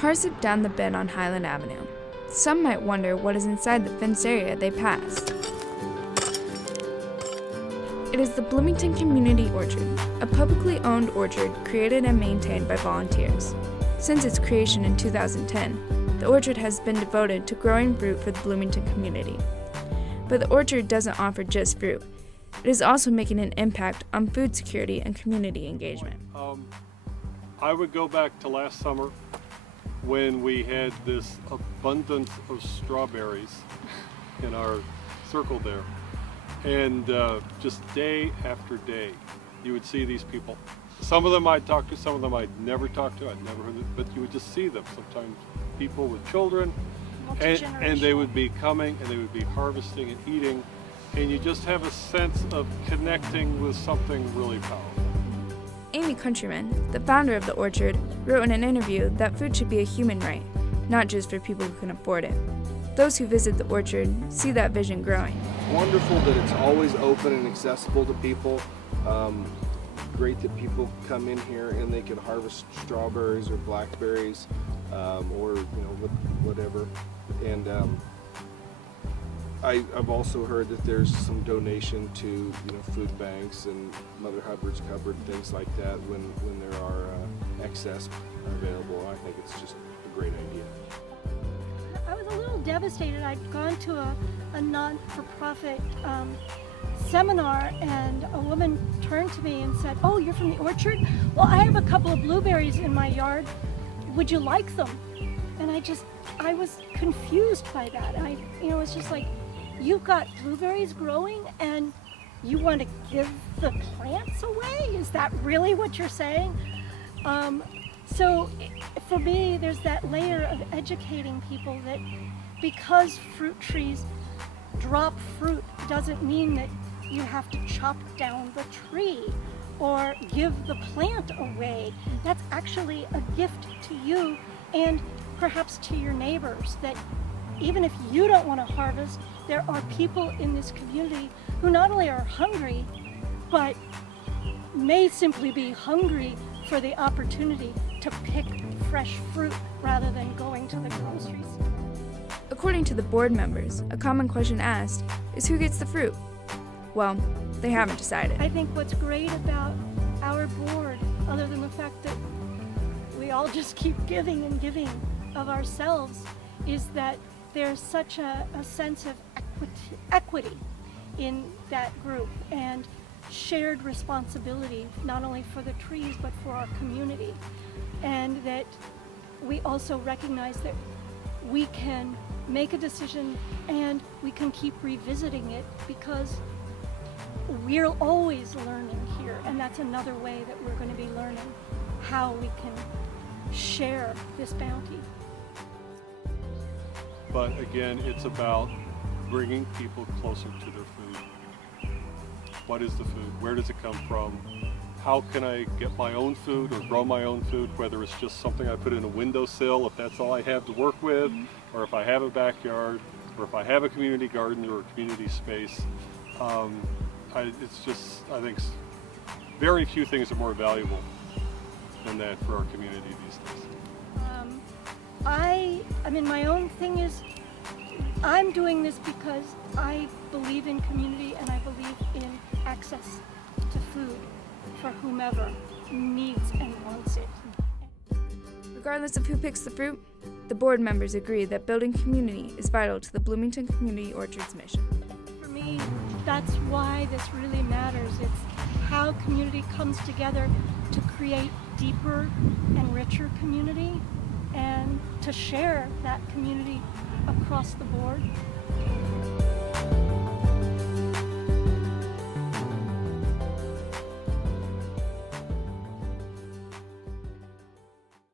Cars zip down the bend on Highland Avenue. Some might wonder what is inside the fenced area they passed. It is the Bloomington Community Orchard, a publicly owned orchard created and maintained by volunteers. Since its creation in 2010, the orchard has been devoted to growing fruit for the Bloomington community. But the orchard doesn't offer just fruit. It is also making an impact on food security and community engagement. I would go back to last summer when we had this abundance of strawberries in our circle there. And just day after day, you would see these people. Some of them I'd talk to, some of them I'd never talk to, I'd never heard of, but you would just see them. Sometimes people with children, and they would be coming and they would be harvesting and eating, and you just have a sense of connecting with something really powerful. Amy Countryman, the founder of the orchard, wrote in an interview that food should be a human right, not just for people who can afford it. Those who visit the orchard see that vision growing. Wonderful that it's always open and accessible to people. Great that people come in here and they can harvest strawberries or blackberries, or whatever. And I've also heard that there's some donation to food banks and Mother Hubbard's cupboard, things like that when there are excess available. I think it's just a great idea. I was a little devastated. I'd gone to a non-for-profit seminar, and a woman turned to me and said, "Oh, you're from the orchard? Well, I have a couple of blueberries in my yard. Would you like them?" And I was confused by that. It's just like, you've got blueberries growing and you want to give the plants away? Is that really what you're saying? So for me, there's that layer of educating people that because fruit trees drop fruit doesn't mean that you have to chop down the tree or give the plant away. That's actually a gift to you and perhaps to your neighbors, that even if you don't want to harvest, there are people in this community who not only are hungry, but may simply be hungry for the opportunity to pick fresh fruit rather than going to the groceries. According to the board members, a common question asked is who gets the fruit? Well, they haven't decided. I think what's great about our board, other than the fact that we all just keep giving and giving of ourselves, is that there's such a sense of equity in that group and shared responsibility, not only for the trees but for our community, and that we also recognize that we can make a decision and we can keep revisiting it because we're always learning here, and that's another way that we're going to be learning how we can share this bounty. But again, it's about bringing people closer to their food. What is the food? Where does it come from? How can I get my own food or grow my own food, whether it's just something I put in a windowsill, if that's all I have to work with, or if I have a backyard, or if I have a community garden or a community space. I think very few things are more valuable than that for our community these days. My own thing is, I'm doing this because I believe in community and I believe in access to food for whomever needs and wants it. Regardless of who picks the fruit, the board members agree that building community is vital to the Bloomington Community Orchard's mission. For me, that's why this really matters. It's how community comes together to create deeper and richer community and to share that community across the board.